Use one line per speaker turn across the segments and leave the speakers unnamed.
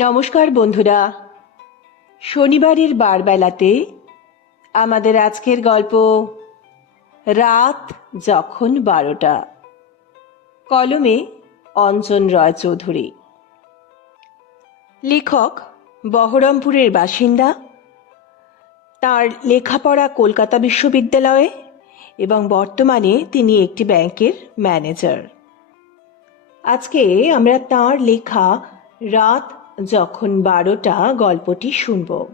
নমস্কার বন্ধুরা। শনিবারের বারবেলাতে আমাদের আজকের গল্প, রাত যখন বারোটা। কলমে অঞ্জন রয় চৌধুরী। লেখক বহরমপুরের বাসিন্দা। তার লেখাপড়া কলকাতা বিশ্ববিদ্যালয়ে এবং বর্তমানে তিনি একটি ব্যাংকের ম্যানেজার। আজকে আমরা তার লেখা রাত যখন বারোটা গল্পটি শুনব।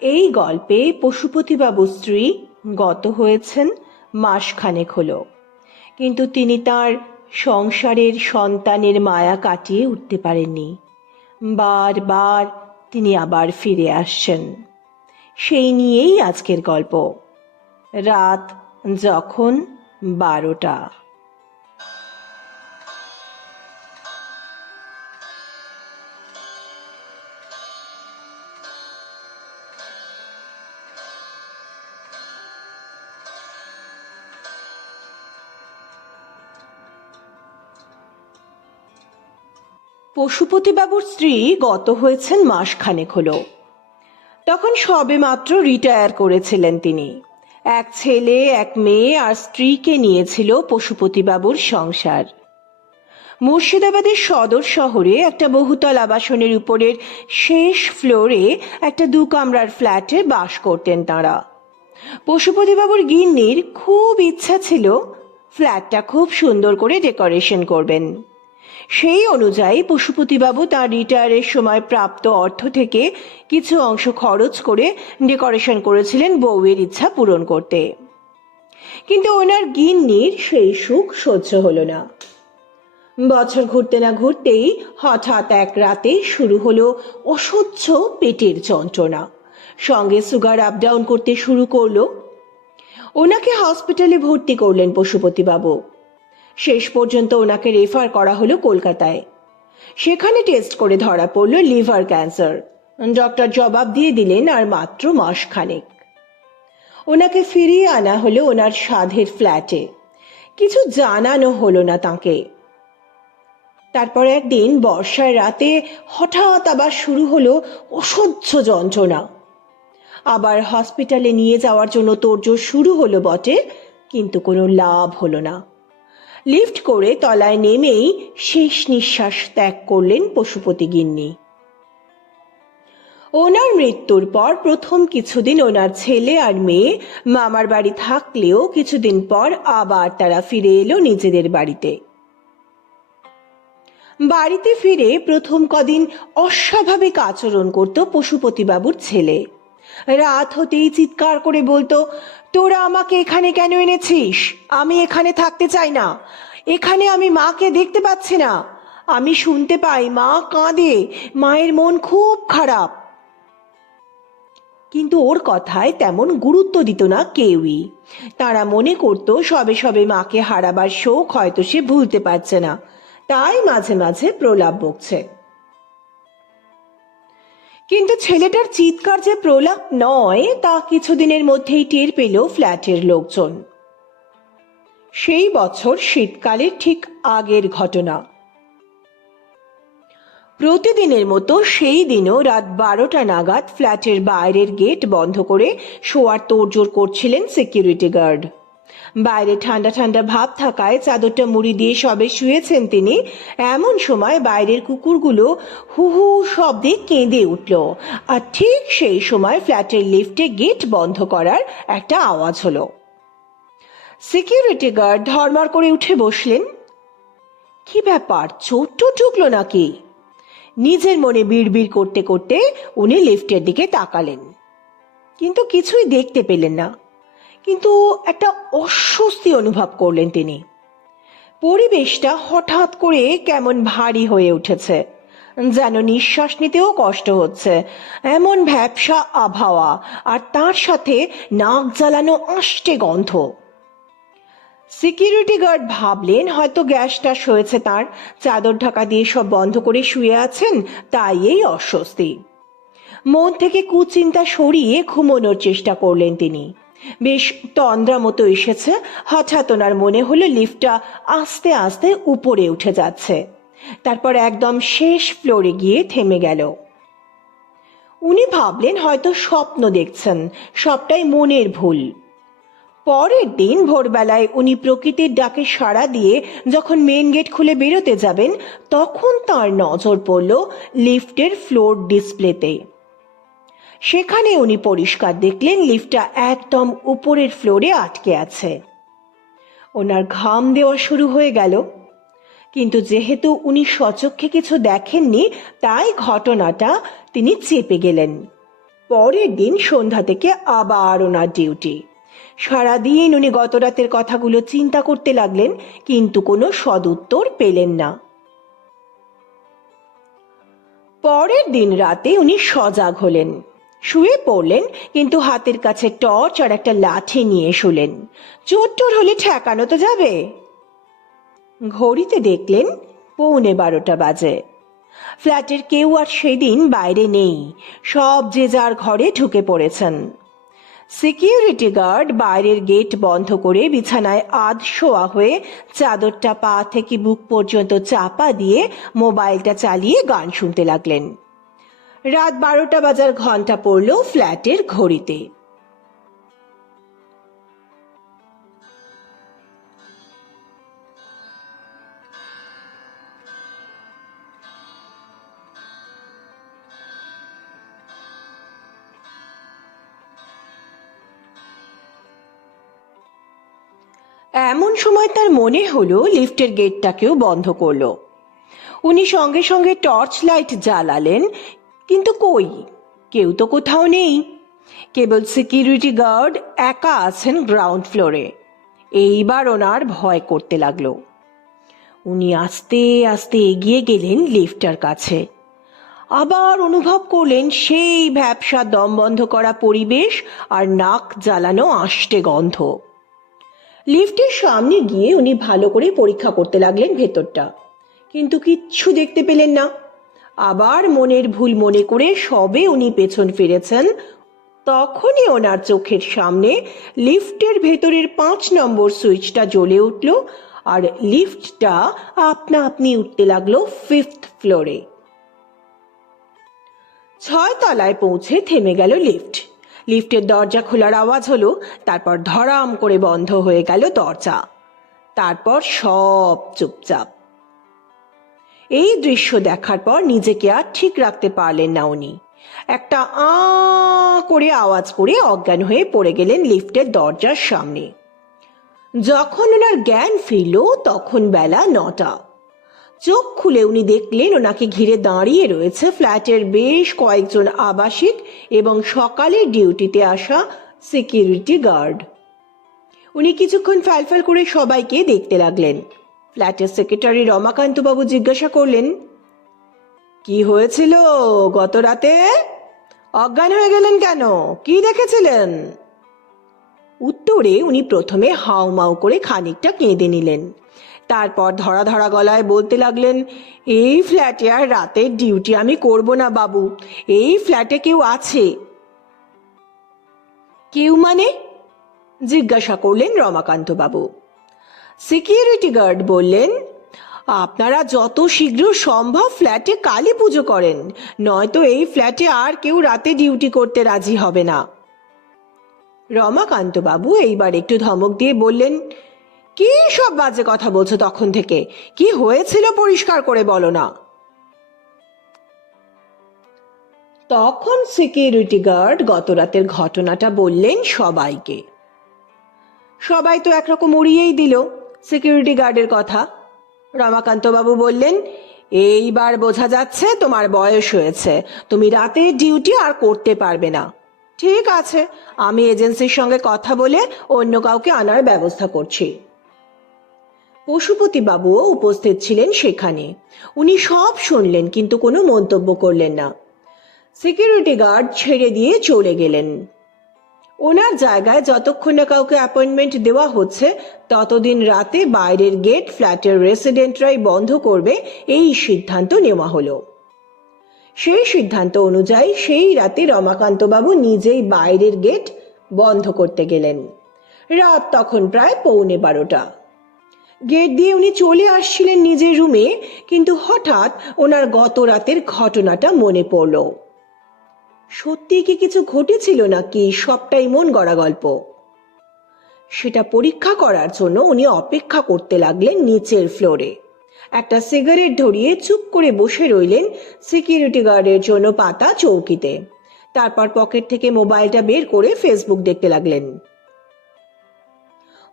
এই গল্পে পশুপতিবাবু স্ত্রী গত হয়েছেন মাসখানেক হলো। কিন্তু তিনি তার সংসারের সন্তানের মায়া কাটিয়ে উঠতে পারেননি। বারবার তিনি আবার ফিরে আসছেন। সেই নিয়েই আজকের গল্প। রাত যখন বারোটা। পশুপতিবাবুর স্ত্রী গত হয়েছেন মাসখানেক হলো। তখন সবে মাত্র রিটায়ার করেছিলেন তিনি। এক ছেলে, এক মেয়ে আর স্ত্রীকে নিয়েছিল পশুপতিবাবুর সংসার। মুর্শিদাবাদের সদর শহরে একটা বহুতল আবাসনের উপরের শেষ ফ্লোরে একটা দু কামরার ফ্ল্যাটে বাস করতেন তাঁরা। পশুপতিবাবুর গিন্নির খুব ইচ্ছা ছিল ফ্ল্যাটটা খুব সুন্দর করে ডেকোরেশন করবেন। সেই অনুযায়ী পশুপতিবাবু তার রিটায়ারের সময় প্রাপ্ত অর্থ থেকে কিছু অংশ খরচ করে ডেকোরেশন করেছিলেন বউয়ের ইচ্ছা পূরণ করতে। কিন্তু ওনার গিন্নির সেই সুখ সহ্য হলো না। বছর ঘুরতে না ঘুরতেই হঠাৎ এক রাতে শুরু হলো অসহ্য পেটের যন্ত্রণা। সঙ্গে সুগার আপ ডাউন করতে শুরু করল। ওনাকে হসপিটালে ভর্তি করলেন পশুপতিবাবু। শেষ পর্যন্ত ওনাকে রেফার করা হলো কলকাতায়। সেখানে টেস্ট করে ধরা পড়ল লিভার ক্যান্সার ডক্টর জবাব দিয়ে দিলেন আর মাত্র মাসখানেক। ওনাকে ফিরিয়ে আনা হলো ওনার সাধের ফ্ল্যাটে কিছু জানানো হলো না তাকে। তারপর একদিন বর্ষার রাতে হঠাৎ আবার শুরু হলো অসহ্য যন্ত্রণা। আবার হসপিটালে নিয়ে যাওয়ার জন্য তোড়জোড় শুরু হলো বটে, কিন্তু কোনো লাভ হলো না। লিফট করে তলায় নেমেই শেষ নিঃশ্বাস ত্যাগ করলেন পশুপতি গিন্নি। ওনার মৃত্যুর পর প্রথম কিছুদিন ওনার ছেলে আর মেয়ে মামার বাড়ি থাকলেও কিছুদিন পর আবার তারা ফিরে এলো নিজেদের বাড়িতে। বাড়িতে ফিরে প্রথম কদিন অস্বাভাবিক আচরণ করত পশুপতিবাবুর ছেলে। রাত হতেই চিৎকার করে বলতো তোরা আমাকে এখানে কেন এনেছিস? আমি এখানে থাকতে চাই না। এখানে আমি মাকে দেখতে পাচ্ছি না। আমি শুনতে পাই মা কাঁদে। মায়ের মন খুব খারাপ। কিন্তু ওর কথায় তেমন গুরুত্ব দিত না কেউই। তারা মনে করত সবে সবে মাকে হারাবার শোক হয়তো সে ভুলতে পারছে না। তাই মাঝে মাঝে প্রলাপ বকছে। কিন্তু ছেলেটার চিৎকার যে প্রলাপ নয়, তা কিছুদিনের মধ্যেই টের পেল ফ্ল্যাটের লোকজন। সেই বছর শীতকালের ঠিক আগের ঘটনা। প্রতিদিনের মতো সেই দিনও রাত বারোটা নাগাদ ফ্ল্যাটের বাইরের গেট বন্ধ করে শোয়ার তোড়জোড় করছিলেন সিকিউরিটি গার্ড। বাইরে ঠান্ডা ঠান্ডা ভাব থাকায় চাদরটা মুড়ি দিয়ে সবে শুয়েছেন তিনি। এমন সময় বাইরের কুকুরগুলো হু হু শব্দে কেঁদে উঠল। আর ঠিক সেই সময় ফ্ল্যাটের লিফটে গেট বন্ধ করার একটা আওয়াজ হলো। সিকিউরিটি গার্ড ধর্মার করে উঠে বসলেন। কি ব্যাপার চোট টোট ঢুকলো নাকি? নিজের মনে বিড়বিড় করতে করতে উনি লিফটের দিকে তাকালেন। কিন্তু কিছুই দেখতে পেলেন না। কিন্তু একটা অস্বস্তি অনুভব করলেন তিনি। পরিবেশটা হঠাৎ করে কেমন ভারী হয়ে উঠেছে, যেন নিঃশ্বাস নিতেও কষ্ট হচ্ছে, এমন ভ্যাবসা আবহাওয়া আর তার সাথে নাক জ্বালানো আষ্টে গন্ধ। সিকিউরিটি গার্ড ভাবলেন, হয়তো গ্যাসটা হয়েছে তার, চাদর ঢাকা দিয়ে সব বন্ধ করে শুয়ে আছেন, তাই এই অস্বস্তি। মন থেকে কুচিন্তা সরিয়ে ঘুমোনোর চেষ্টা করলেন তিনি। বেশ তন্দ্রা মতো এসেছে, হঠাৎ ওনার মনে হলো লিফটটা আস্তে আস্তে উপরে উঠে যাচ্ছে। তারপর একদম শেষ ফ্লোরে গিয়ে থেমে গেল। উনি ভাবলেন হয়তো স্বপ্ন দেখছেন, সবটাই মনের ভুল। পরের দিন ভোরবেলায় উনি প্রকৃতির ডাকে সাড়া দিয়ে যখন মেন গেট খুলে বেরোতে যাবেন, তখন তার নজর পড়ল লিফটের ফ্লোর ডিসপ্লেতে। সেখানে উনি পরিষ্কার দেখলেন লিফটটা একদম উপরের ফ্লোরে আটকে আছে। ওনার ঘাম দেওয়া শুরু হয়ে গেল। কিন্তু যেহেতু উনি সচক্ষে কিছু দেখেননি, তাই ঘটনাটা তিনি চেপে গেলেন। পরের দিন সন্ধ্যা থেকে আবার ওনার ডিউটি। সারাদিন উনি গত রাতের কথাগুলো চিন্তা করতে লাগলেন, কিন্তু কোনো সদুত্তর পেলেন না। পরের দিন রাতে উনি সজাগ হলেন। শুয়ে পড়লেন, কিন্তু হাতের কাছে টর্চ আর একটা লাঠি নিয়ে শুলেন। চোর টোর হলে ঠেকানো তো যাবে। ঘড়িতে দেখলেন পৌনে বারোটা বাজে। ফ্ল্যাটের কেউ আর সেদিন বাইরে নেই। সব যে যার ঘরে ঢুকে পড়েছেন। সিকিউরিটি গার্ড বাইরের গেট বন্ধ করে বিছানায় আধ শোয়া হয়ে চাদরটা পা থেকে বুক পর্যন্ত চাপা দিয়ে মোবাইলটা চালিয়ে গান শুনতে লাগলেন। রাত বারোটা বাজার ঘণ্টা পড়ল ফ্ল্যাটের ঘড়িতে। এমন সময় তার মনে হলো লিফটের গেটটাকেও বন্ধ করল। উনি সঙ্গে সঙ্গে টর্চ লাইট জ্বালালেন কিন্তু কই? কেউ তো কোথাও নেই। কেবল সিকিউরিটি গার্ড একা আছেন গ্রাউন্ড ফ্লোরে। এইবার ওনার ভয় করতে লাগল। উনি আস্তে আস্তে এগিয়ে গেলেন লিফটার কাছে। আবার অনুভব করলেন সেই ভ্যাবসা দম বন্ধ করা পরিবেশ আর নাক জ্বালানো আষ্টে গন্ধ। লিফটের সামনে গিয়ে উনি ভালো করে পরীক্ষা করতে লাগলেন ভেতরটা। কিন্তু কিচ্ছু দেখতে পেলেন না। আবার মনের ভুল মনে করে সবে উনি পেছন ফিরেছেন, তখনই ওনার চোখের সামনে লিফটের ভেতরের পাঁচ নম্বর সুইচটা জ্বলে উঠল আর লিফটটা আপনা আপনি উঠতে লাগল ফিফথ ফ্লোরে। ছয় তলায় পৌঁছে থেমে গেল লিফট। লিফটের দরজা খোলার আওয়াজ হলো, তারপর ধরাম করে বন্ধ হয়ে গেল দরজা। তারপর সব চুপচাপ। এই দৃশ্য দেখার পর নিজেকে আর ঠিক রাখতে পারলেন না উনি। একটা আ করে আওয়াজ করে অজ্ঞান হয়ে পড়ে গেলেন লিফটের দরজার সামনে। যখন ওনার জ্ঞান ফিরল, তখন বেলা নটা। চোখ খুলে উনি দেখলেন ওনাকে ঘিরে দাঁড়িয়ে রয়েছে ফ্ল্যাটের বেশ কয়েকজন আবাসিক এবং সকালের ডিউটিতে আসা সিকিউরিটি গার্ড। উনি কিছুক্ষণ ফ্যালফ্যাল করে সবাইকে দেখতে লাগলেন। ফ্ল্যাটের সেক্রেটারি রমাকান্তবাবু জিজ্ঞাসা করলেন, কি হয়েছিল গত রাতে? অজ্ঞান হয়ে গেলেন কেন? কি দেখেছিলেন? উত্তরে উনি প্রথমে হাউমাউ করে খানিকটা কেঁদে নিলেন। তারপর ধরা ধরা গলায় বলতে লাগলেন, এই ফ্ল্যাটে আর রাতের ডিউটি আমি করব না বাবু, এই ফ্ল্যাটে কেউ আছে। কেউ মানে? জিজ্ঞাসা করলেন রমাকান্ত বাবু। সিকিউরিটি গার্ড বললেন, আপনারা যত শীঘ্র সম্ভব ফ্ল্যাটে কালী পুজো করেন, নয়তো এই ফ্ল্যাটে আর কেউ রাতে ডিউটি করতে রাজি হবে না। রমাকান্ত বাবু এইবার একটু ধমক দিয়ে বললেন, কি সব বাজে কথা বলছো তখন থেকে? কি হয়েছিল পরিষ্কার করে বলো না? তখন সিকিউরিটি গার্ড গত রাতের ঘটনাটা বললেন সবাইকে। সবাই তো একরকম উড়িয়েই দিল। সিকিউরিটি গার্ডের কথা। রমাকান্ত বাবু বললেন, এইবার বোঝা যাচ্ছে তোমার বয়স হয়েছে। তুমি রাতে ডিউটি আর করতে পারবে না। ঠিক আছে, আমি এজেন্সির সঙ্গে কথা বলে অন্য কাউকে আনার ব্যবস্থা করছি। পশুপতি বাবুও উপস্থিত ছিলেন সেখানে। উনি সব শুনলেন, কিন্তু কোনো মন্তব্য করলেন না। সিকিউরিটি গার্ড ছেড়ে দিয়ে চলে গেলেন। ওনার জায়গায় যতক্ষণ না কাউকে অ্যাপয়েন্টমেন্ট দেওয়া হচ্ছে, ততদিন রাতে বাইরের গেট ফ্ল্যাটের রেসিডেন্টরাই বন্ধ করবে, এই সিদ্ধান্ত নেওয়া হলো। সেই সিদ্ধান্ত অনুযায়ী সেই রাতে রমাকান্তবাবু নিজেই বাইরের গেট বন্ধ করতে গেলেন। রাত তখন প্রায় পৌনে বারোটা। গেট দিয়ে উনি চলে আসছিলেন নিজের রুমে কিন্তু হঠাৎ ওনার গত রাতের ঘটনাটা মনে পড়ল। সত্যি কি কিছু ঘটেছিল নাকি সবটাই মন গড়া গল্প? সেটা পরীক্ষা করার জন্য উনি অপেক্ষা করতে লাগলেন নিচের ফ্লোরে। একটা সিগারেট ধরিয়ে চুপ করে বসে রইলেন সিকিউরিটি গার্ডের জন্য পাতা চৌকিতে। তারপর পকেট থেকে মোবাইলটা বের করে ফেসবুক দেখতে লাগলেন।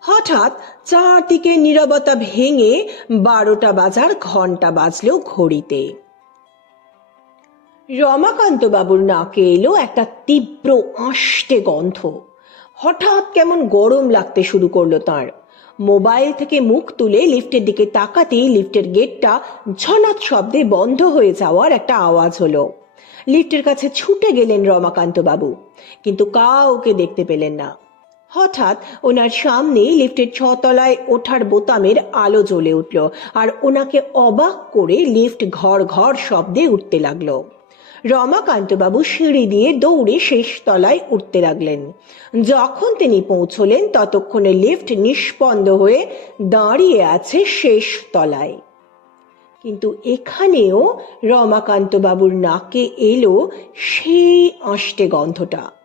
হঠাৎ চারদিকে নীরবতা ভেঙে বারোটা বাজার ঘণ্টা বাজলো ঘড়িতে। রমাকান্ত বাবুর নাকে এলো একটা তীব্র আষ্টে গন্ধ। হঠাৎ কেমন গরম লাগতে শুরু করল তার। মোবাইল থেকে মুখ তুলে লিফটের দিকে তাকাতেই লিফটের গেটটা ঝনাত শব্দে বন্ধ হয়ে যাওয়ার একটা আওয়াজ হলো। লিফটের কাছে ছুটে গেলেন রমাকান্ত বাবু, কিন্তু কাউকে দেখতে পেলেন না। হঠাৎ ওনার সামনে লিফটের ছতলায় ওঠার বোতামের আলো জ্বলে উঠল, আর ওনাকে অবাক করে লিফট ঘর ঘর শব্দে উঠতে লাগল। রমাকান্তবাবু সিঁড়ি দিয়ে দৌড়ে শেষ তলায় উঠতে লাগলেন। যখন তিনি পৌঁছলেন, ততক্ষণে লিফট নিষ্পন্দ হয়ে দাঁড়িয়ে আছে শেষ তলায়। কিন্তু এখানেও রমাকান্তবাবুর নাকে এলো সেই আষ্টে গন্ধটা।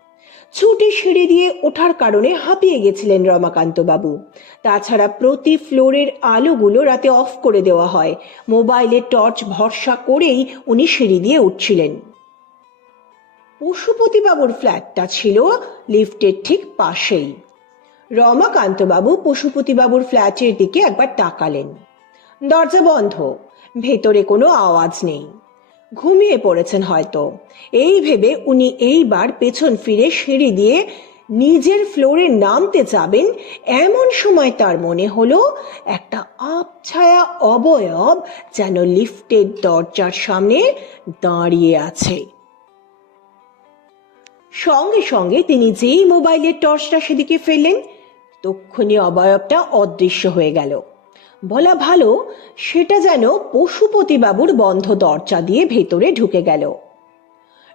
ছুটে সিঁড়ি দিয়ে ওঠার কারণে হাঁপিয়ে গেছিলেন রমাকান্ত বাবু তাছাড়া প্রতি ফ্লোরের আলোগুলো রাতে অফ করে দেওয়া হয়। মোবাইলে টর্চ ভরসা করেই উনি সিঁড়ি দিয়ে উঠছিলেন। পশুপতি বাবুর ফ্ল্যাটটা ছিল লিফটের ঠিক পাশেই। রমাকান্ত বাবু পশুপতি বাবুর ফ্ল্যাটের দিকে একবার তাকালেন। দরজা বন্ধ। ভেতরে কোনো আওয়াজ নেই। ঘুমিয়ে পড়েছেন হয়তো। এই ভেবে উনি এইবার পেছন ফিরে সিঁড়ি দিয়ে নিজের ফ্লোরে নামতে যাবেন এমন সময় তার মনে হলো, একটা আবছায়া অবয়ব যেন লিফটের দরজার সামনে দাঁড়িয়ে আছে। সঙ্গে সঙ্গে তিনি যেই মোবাইলের টর্চটা সেদিকে ফেললেন, তক্ষুনি অবয়বটা অদৃশ্য হয়ে গেল। বলা ভালো, সেটা যেন পশুপতিবাবুর বন্ধ দরজা দিয়ে ভেতরে ঢুকে গেল।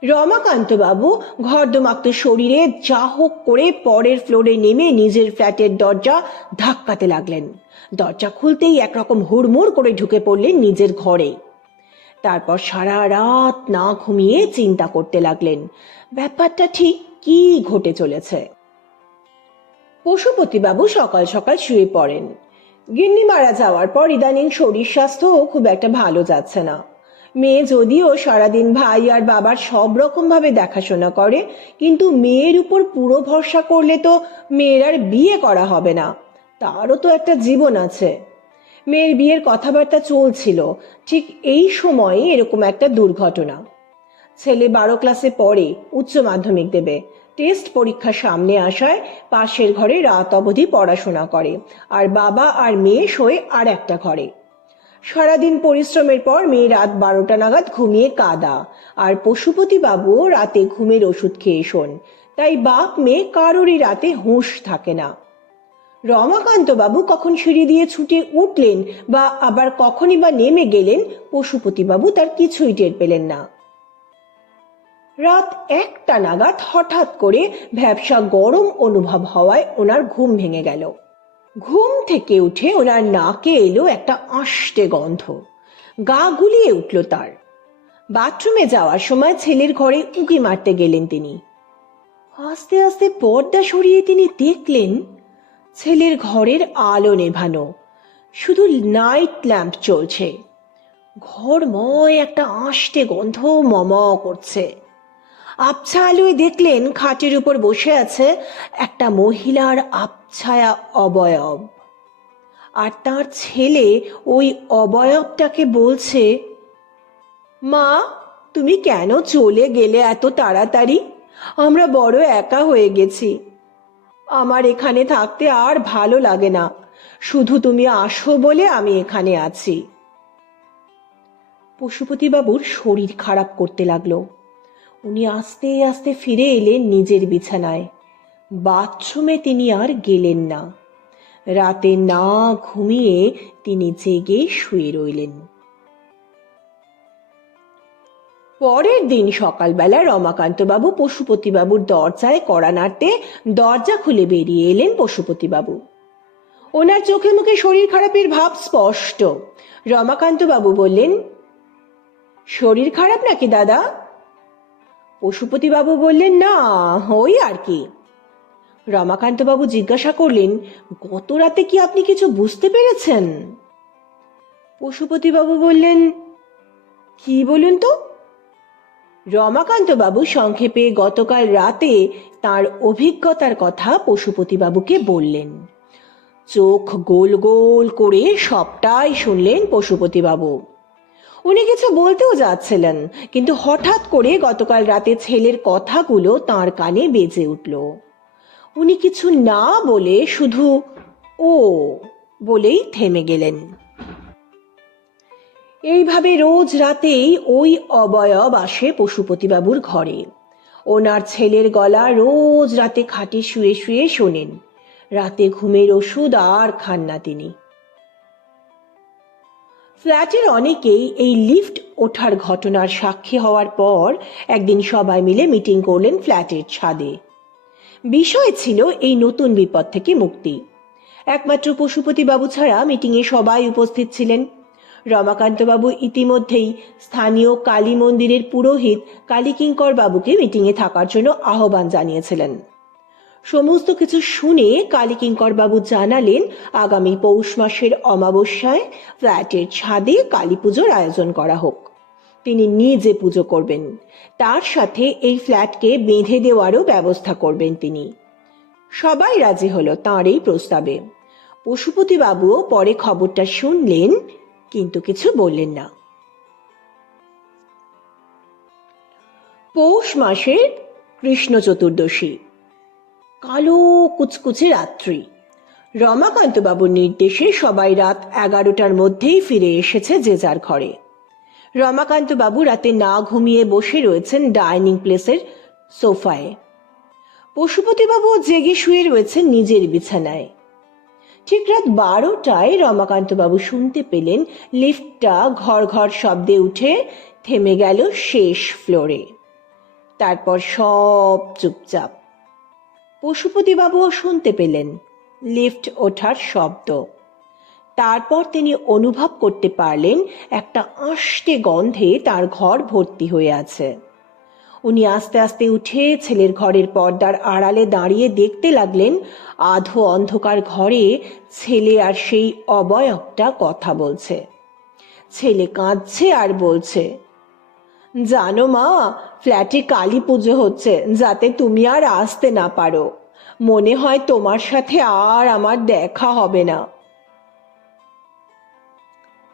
রমাকান্ত বাবু ঘর্দমাক্ত শরীরে যা হোক করে পরের ফ্লোরে নেমে নিজের ফ্ল্যাটের দরজা ধাক্কাতে লাগলেন। দরজা খুলতেই একরকম হুড়মুড় করে ঢুকে পড়লেন নিজের ঘরে। তারপর সারা রাত না ঘুমিয়ে চিন্তা করতে লাগলেন। ব্যাপারটা ঠিক কি ঘটে চলেছে? পশুপতিবাবু সকাল সকাল শুয়ে পড়েন। গিন্নি মারা যাওয়ার পর ইদানিং শরীর স্বাস্থ্যও খুব একটা ভালো যাচ্ছে না। মেয়ে যদিও সারাদিন ভাই আর বাবার সব রকম ভাবে দেখাশোনা করে, কিন্তু মেয়ের উপর পুরো ভরসা করলে তো মেয়ের আর বিয়ে করা হবে না। তারও তো একটা জীবন আছে। মেয়ের বিয়ের কথাবার্তা চলছিল। ঠিক এই সময়ে এরকম একটা দুর্ঘটনা। ছেলে বারো ক্লাসে পড়ে, উচ্চ মাধ্যমিক দেবে। টেস্ট পরীক্ষা সামনে আসায় পাশের ঘরে রাত অবধি পড়াশোনা করে। আর বাবা আর মেয়ে শোয় আর একটা ঘরে। সারাদিন পরিশ্রমের পর মেয়ে রাত বারোটা নাগাদ ঘুমিয়ে কাদা। আর পশুপতি বাবুও রাতে ঘুমের ওষুধ খেয়ে শোন। তাই বাপ, মেয়ে কারোরই রাতে হুঁশ থাকে না। রমাকান্ত বাবু কখন সিঁড়ি দিয়ে ছুটে উঠলেন বা আবার কখনই বা নেমে গেলেন পশুপতি বাবু তার কিছুই টের পেলেন না। রাত একটা নাগাদ হঠাৎ করে ভ্যাবসা গরম অনুভব হওয়ায় ওনার ঘুম ভেঙে গেল। ঘুম থেকে উঠে ওনার নাকে এলো একটা আষ্টে গন্ধ। গা গুলিয়ে উঠল তার। বাথরুমে যাওয়ার সময় ছেলের ঘরে উঁকি মারতে গেলেন তিনি। আস্তে আস্তে পর্দা সরিয়ে তিনি দেখলেন ছেলের ঘরের আলো নেভানো। শুধু নাইট ল্যাম্প চলছে। ঘরময় একটা আষ্টে গন্ধ মম করছে। আবছা আলোয় দেখলেন খাটের উপর বসে আছে একটা মহিলার আবছায়া অবয়ব। আর তার ছেলে ওই অবয়বটাকে বলছে, মা, তুমি কেন চলে গেলে এত তাড়াতাড়ি? আমরা বড় একা হয়ে গেছি। আমার এখানে থাকতে আর ভালো লাগে না। শুধু তুমি আসো বলে আমি এখানে আছি পশুপতিবাবুর শরীর খারাপ করতে লাগল। উনি আস্তে আস্তে ফিরে এলেন নিজের বিছানায়। বাথরুমে তিনি আর গেলেন না। রাতে না ঘুমিয়ে তিনি জেগে শুয়ে রইলেন। পরের দিন সকালবেলা রমাকান্তবাবু পশুপতিবাবুর দরজায় কড়া নাড়তে দরজা খুলে বেরিয়ে এলেন পশুপতিবাবু। ওনার চোখে মুখে শরীর খারাপের ভাব স্পষ্ট। রমাকান্ত বাবু বললেন, শরীর খারাপ নাকি দাদা? পশুপতি বাবু বললেন, না, ওই আর কি। রমাকান্ত বাবু জিজ্ঞাসা করলেন, গত রাতে কি আপনি কিছু বুঝতে পেরেছেন? পশুপতি বাবু বললেন, কি বলুন তো? রমাকান্ত বাবু সংক্ষেপে গতকাল রাতে তার অভিজ্ঞতার কথা পশুপতি বাবুকে বললেন। চোখ গোল গোল করে সবটাই শুনলেন পশুপতি বাবু উনি কিছু বলতেও যাচ্ছিলেন, কিন্তু হঠাৎ করে গতকাল রাতে ছেলের কথাগুলো তার কানে বেজে উঠল। উনি কিছু না বলে শুধু ও বলেই থেমে গেলেন। এইভাবে রোজ রাতেই ওই অবয়ব আসে পশুপতিবাবুর ঘরে। ওনার ছেলের গলা রোজ রাতে খাটে শুয়ে শুয়ে শোনেন। রাতে ঘুমের ওষুধ আর খান না তিনি। ফ্ল্যাটের অনেকেই এই লিফট ওঠার ঘটনার সাক্ষী হওয়ার পর একদিন সবাই মিলে মিটিং করলেন ফ্ল্যাটের ছাদে। বিষয় ছিল এই নতুন বিপদ থেকে মুক্তি। একমাত্র পশুপতি বাবু ছাড়া মিটিংয়ে সবাই উপস্থিত ছিলেন। রমাকান্তবাবু ইতিমধ্যেই স্থানীয় কালী মন্দিরের পুরোহিত কালীকিঙ্কর বাবুকে মিটিংয়ে থাকার জন্য আহ্বান জানিয়েছিলেন। সমস্ত কিছু শুনে কালীকিঙ্কর বাবু জানালেন, আগামী পৌষ মাসের অমাবস্যায় ফ্ল্যাটের ছাদে কালী পুজোর আয়োজন করা হোক। তিনি নিজে পুজো করবেন। তার সাথে এই ফ্ল্যাটকে বেঁধে দেওয়ারও ব্যবস্থা করবেন তিনি। সবাই রাজি হলো তাঁর এই প্রস্তাবে। পশুপতি বাবুও পরে খবরটা শুনলেন, কিন্তু কিছু বললেন না। পৌষ মাসের কৃষ্ণ চতুর্দশী। কালো কুচকুচে রাত্রি। রমাকান্ত বাবুর নির্দেশে সবাই রাত এগারোটার মধ্যেই ফিরে এসেছে যে যার ঘরে। রমাকান্ত বাবু রাতে না ঘুমিয়ে বসে রয়েছেন ডাইনিং প্লেসের সোফায়। পশুপতি বাবু জেগে শুয়ে রয়েছেন নিজের বিছানায়। ঠিক রাত বারোটায় রমাকান্ত বাবু শুনতে পেলেন লিফটটা ঘর ঘর শব্দে উঠে থেমে গেল শেষ ফ্লোরে। তারপর সব চুপচাপ। পশুপতি বাবুও শুনতে পেলেন, লিফট ওঠার শব্দ। তারপর তিনি অনুভব করতে পারলেন একটা আষ্টে গন্ধে তার ঘর ভর্তি হয়ে আছে। উনি আস্তে আস্তে উঠে ছেলের ঘরের পর্দার আড়ালে দাঁড়িয়ে দেখতে লাগলেন, আধো অন্ধকার ঘরে ছেলে আর সেই অবয়বটা কথা বলছে। ছেলে কাঁদছে আর বলছে জানো মা, ফ্ল্যাটে কালী পুজো হচ্ছে, যাতে তুমি আর আসতে না পারো। মনে হয় তোমার সাথে আর আমার দেখা হবে না।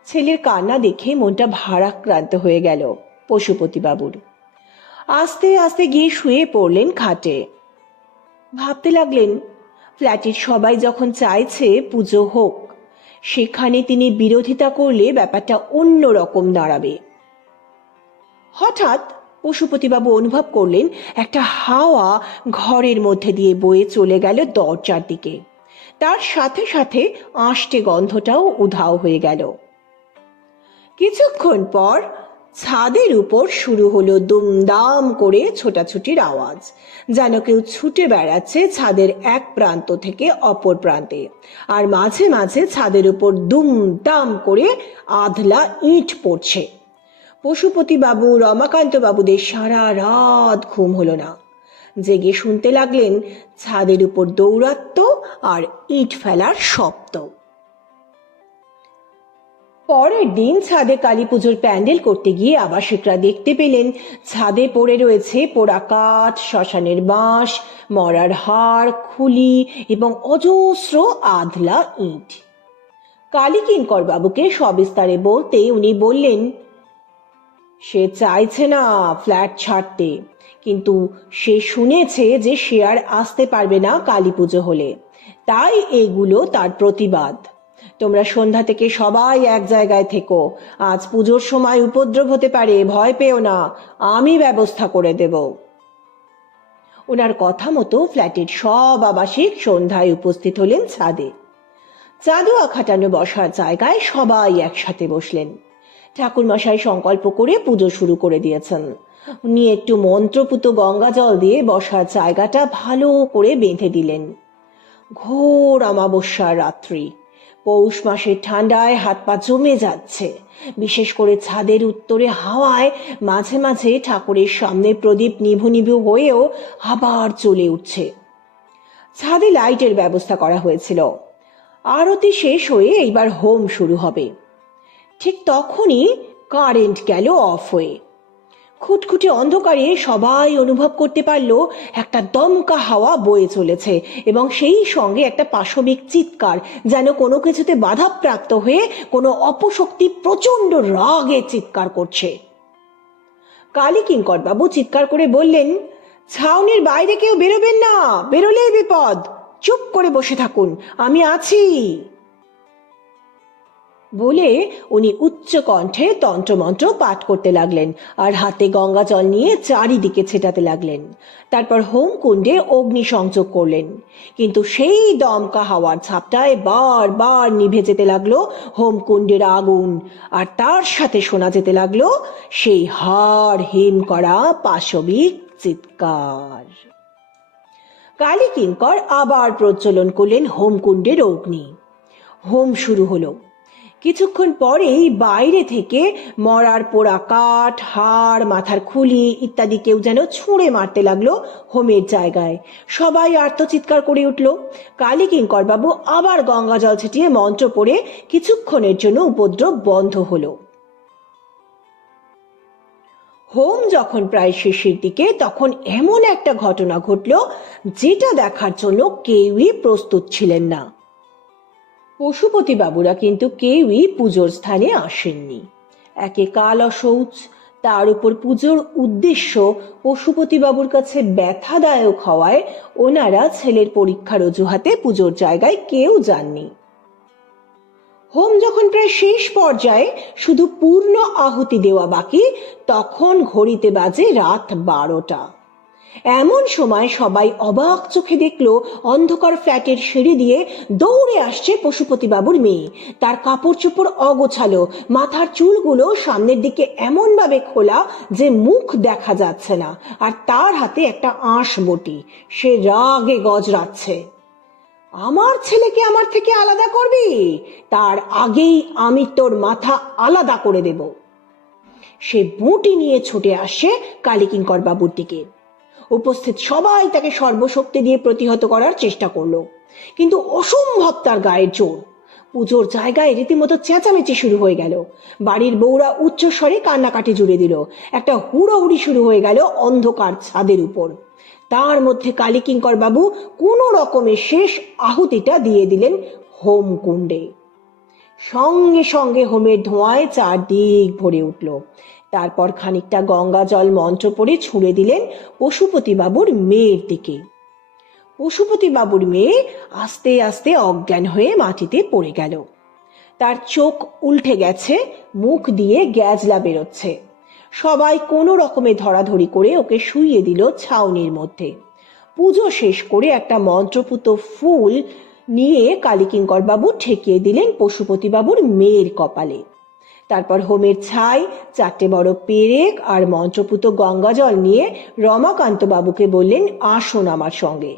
ছেলের কান্না দেখে মনটা ভারাক্রান্ত হয়ে গেল পশুপতি বাবুর আস্তে আস্তে গিয়ে শুয়ে পড়লেন খাটে। ভাবতে লাগলেন, ফ্ল্যাটের সবাই যখন চাইছে পুজো হোক, সেখানে তিনি বিরোধিতা করলে ব্যাপারটা অন্য রকম দাঁড়াবে। হঠাৎ পশুপতিবাবু অনুভব করলেন একটা হাওয়া ঘরের মধ্যে দিয়ে বয়ে চলে গেল দরজার দিকে। তার সাথে সাথে আষ্টে গন্ধটাও উধাও হয়ে গেল। কিছুক্ষণ পর ছাদের উপর শুরু হলো দুমদাম করে ছোটাছুটির আওয়াজ, যেন কেউ ছুটে বেড়াচ্ছে ছাদের এক প্রান্ত থেকে অপর প্রান্তে, আর মাঝে মাঝে ছাদের উপর দুমদাম করে আধলা ইট পড়ছে। পশুপতি বাবু, রমাকান্ত বাবুদের সারা রাত ঘুম হলো না। জেগে শুনতে লাগলেন ছাদের উপর দৌরাত্ম আর ইট ফেলার শব্দ। পরের দিন ছাদে কালী পুজোর প্যান্ডেল করতে গিয়ে আবাসিকরা দেখতে পেলেন, ছাদে পড়ে রয়েছে পোড়া কাঠ শ্মশানের বাঁশ, মরার হাড়, খুলি এবং অজস্র আধলা ইট। কালী কিঙ্কর বাবুকে সবিস্তারে বলতে উনি বললেন সে চাইছে না ফ্ল্যাট ছাড়তে, কিন্তু সে শুনেছে যে সে আর আসতে পারবে না কালী পুজো হলে। তাই এগুলো তার প্রতিবাদ। তোমরা সন্ধ্যা থেকে সবাই এক জায়গায় থেকো। আজ পুজোর সময় উপদ্রব হতে পারে, ভয় পেও না। আমি ব্যবস্থা করে দেব। ওনার কথা মতো ফ্ল্যাটের সব আবাসিক সন্ধ্যায় উপস্থিত হলেন ছাদে। চাঁদুয়া খাটানো বসার জায়গায় সবাই একসাথে বসলেন। ঠাকুরমশাই সংকল্প করে পুজো শুরু করে দিয়েছেন। উনি একটু মন্ত্রপুত গঙ্গা জল দিয়ে বসার জায়গাটা ভালো করে বেঁধে দিলেন। ঘোর অমাবস্যার রাত্রি। পৌষ মাসের ঠান্ডায় হাত পা জমে যাচ্ছে। বিশেষ করে ছাদের উত্তরে হাওয়ায় মাঝে মাঝে ঠাকুরের সামনে প্রদীপ নিভু নিভু হয়েও আবার চলে উঠছে। ছাদে লাইটের ব্যবস্থা করা হয়েছিল। আরতি শেষ হয়ে এইবার হোম শুরু হবে। ঠিক তখনই কারেন্ট গেল অফ হয়ে। খুটখুটে অন্ধকারে সবাই অনুভব করতে পারল, একটা দমকা হাওয়া বয়ে চলেছে এবং সেই সঙ্গে একটা পাশবিক চিৎকার যেন কোনো কিছুতে বাধাপ্রাপ্ত হয়ে কোনো অপশক্তি প্রচণ্ড রাগে চিৎকার করছে। কালী কিঙ্কর বাবু চিৎকার করে বললেন, ছাউনির বাইরে কেউ বেরোবেন না, বেরোলেই বিপদ। চুপ করে বসে থাকুন, আমি আছি। বলে উনি উচ্চ কণ্ঠে তন্ত্রমন্ত্র পাঠ করতে লাগলেন আর হাতে গঙ্গা জল নিয়ে চারিদিকে ছেটাতে লাগলেন। তারপর হোম কুণ্ডে অগ্নি সংযোগ করলেন। কিন্তু সেই দমকা হাওয়ার ঝাপটায় বার বার নিভে যেতে লাগল হোম কুণ্ডের আগুন। আর তার সাথে শোনা যেতে লাগল সেই হাড় হিম করা পাশবিক চিৎকার। কালী কিঙ্কর আবার প্রজ্বলন করলেন হোমকুণ্ডের অগ্নি। হোম শুরু হলো। কিছুক্ষণ পরেই বাইরে থেকে মরার পোড়া কাঠ, হাড়, মাথার খুলি ইত্যাদি কেউ যেন ছুঁড়ে মারতে লাগল হোমের জায়গায়। সবাই আর্তচিৎকার করে উঠল। কালী কিঙ্কর বাবু আবার গঙ্গা জল ছিটিয়ে মন্ত্র পড়ে কিছুক্ষণের জন্য উপদ্রব বন্ধ হলো। হোম যখন প্রায় শেষের দিকে, তখন এমন একটা ঘটনা ঘটল যেটা দেখার জন্য কেউই প্রস্তুত ছিলেন না। পশুপতি বাবুরা কিন্তু কেউই পুজোর স্থানে আসেননি। একে কাল অশৌচ তার উপর পুজোর উদ্দেশ্য পশুপতি বাবুর কাছে ব্যথাদায়ক হওয়ায় ওনারা ছেলের পরীক্ষার অজুহাতে পুজোর জায়গায় কেউ যাননি। হোম যখন প্রায় শেষ পর্যায়ে শুধু পূর্ণ আহুতি দেওয়া বাকি, তখন ঘড়িতে বাজে রাত বারোটা। এমন সময় সবাই অবাক চোখে দেখল অন্ধকার ফ্ল্যাটের সিঁড়ি দিয়ে দৌড়ে আসছে পশুপতি বাবুর মেয়ে। তার কাপড় চোপড় অগোছালো, মাথার চুলগুলো সামনের দিকে এমন ভাবে খোলা যে মুখ দেখা যাচ্ছে না, আর তার হাতে একটা আঁশ বটি। সে রাগে গজরাচ্ছে। আমার ছেলেকে আমার থেকে আলাদা করবি? তার আগেই আমি তোর মাথা আলাদা করে দেব। সে বুটি নিয়ে ছুটে আসে কালীকিঙ্কর বাবুর দিকে। উপস্থিত সবাই তাকে সর্বশক্তি দিয়ে প্রতিহত করার চেষ্টা করল। কিন্তু অসম্ভব তার গায়ের জোর। পুজোর জায়গায় রীতিমতো চেঁচামেচি শুরু হয়ে গেল। বাড়ির বউরা উচ্চস্বরে কান্নাকাটি জুড়ে দিল। একটা হুড়োহুড়ি শুরু হয়ে গেল অন্ধকার ছাদের উপর। তার মধ্যে কালীকিঙ্কর বাবু কোনো রকমের শেষ আহুতিটা দিয়ে দিলেন হোম কুণ্ডে। সঙ্গে সঙ্গে হোমের ধোঁয়ায় চারদিক ভরে উঠল। তারপর খানিকটা গঙ্গা জল মন্ত্র পড়ে ছুঁড়ে দিলেন পশুপতি বাবুর মেয়ের দিকে। পশুপতি বাবুর মেয়ে আস্তে আস্তে অজ্ঞান হয়ে মাটিতে পড়ে গেল। তার চোখ উল্টে গেছে, মুখ দিয়ে গ্যাজলা বেরোচ্ছে। সবাই কোনো রকমে ধরাধরি করে ওকে শুইয়ে দিল ছাউনির মধ্যে। পুজো শেষ করে একটা মন্ত্রপুত ফুল নিয়ে কালীকিঙ্কর বাবু ঠেকিয়ে দিলেন পশুপতি বাবুর মেয়ের কপালে। তারপর হোমের ছাই, চারটে বড় পেরেক আর মন্ত্রপুত গঙ্গা জল নিয়ে রমাকান্ত বাবুকে বললেন, আসুন আমার সঙ্গে।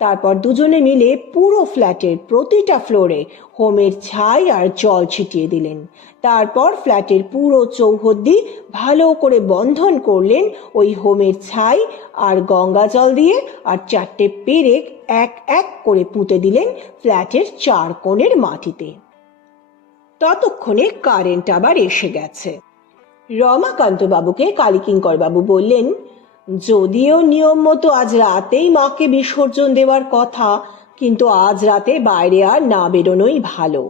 তারপর দুজনে মিলে পুরো ফ্ল্যাটের প্রতিটা ফ্লোরে হোমের ছাই আর জল ছিটিয়ে দিলেন। তারপর ফ্ল্যাটের পুরো চৌহদ্দি ভালো করে বন্ধন করলেন ওই হোমের ছাই আর গঙ্গা জল দিয়ে আর চারটে পেরেক এক এক করে পুঁতে দিলেন ফ্ল্যাটের চার কোণের মাটিতে। ততক্ষণে কারেন্ট আবার এসে গেছে। রমাকান্ত বাবুকে কালীকিঙ্কর বাবু বললেন, যদিও নিয়ম মতো আজ রাতেই মাকে বিসর্জন দেওয়ার কথা, কিন্তু আজ রাতে বাইরে আর না বেরোনোই ভালো।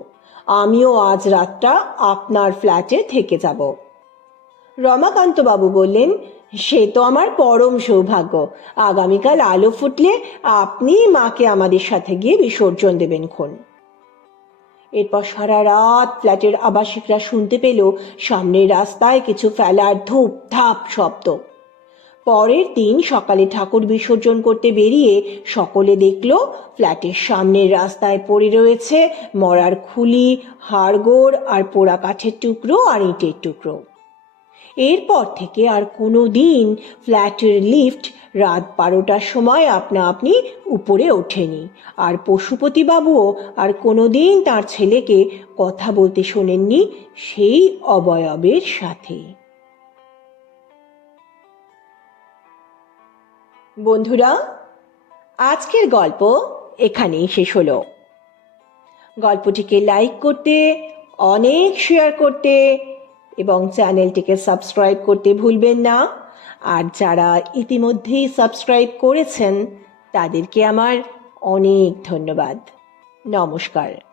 আমিও আজ রাতটা আপনার ফ্ল্যাটে থেকে যাব। রমাকান্ত বাবু বললেন, সে তো আমার পরম সৌভাগ্য। আগামীকাল আলো ফুটলে আপনি মাকে আমাদের সাথে গিয়ে বিসর্জন দেবেন খন। এরপর সারা রাত ফ্ল্যাটের আবাসিকরা শুনতে পেল সামনের রাস্তায় কিছু ফেলার ধূপ ধাপ শব্দ। পরের দিন সকালে ঠাকুর বিসর্জন করতে বেরিয়ে সকলে দেখল ফ্ল্যাটের সামনের রাস্তায় পড়ে রয়েছে মরার খুলি, হাড়গোড় আর পোড়া কাঠের টুকরো আর ইটের টুকরো। এরপর থেকে আর কোনো দিন ফ্ল্যাটের লিফট রাত বারোটার সময় আপনা আপনি উপরে ওঠেনি। আর পশুপতিবাবুও আর কোনো দিন তার ছেলেকে কথা বলতে শোনেননি সেই অবয়বের সাথে। বন্ধুরা, আজকের গল্প এখানেই শেষ হলো। গল্পটিকে লাইক করতে, অনেক শেয়ার করতে এবং চ্যানেলটিকে সাবস্ক্রাইব করতে ভুলবেন না। আর যারা ইতিমধ্যেই সাবস্ক্রাইব করেছেন, তাদেরকে আমার অনেক ধন্যবাদ। নমস্কার।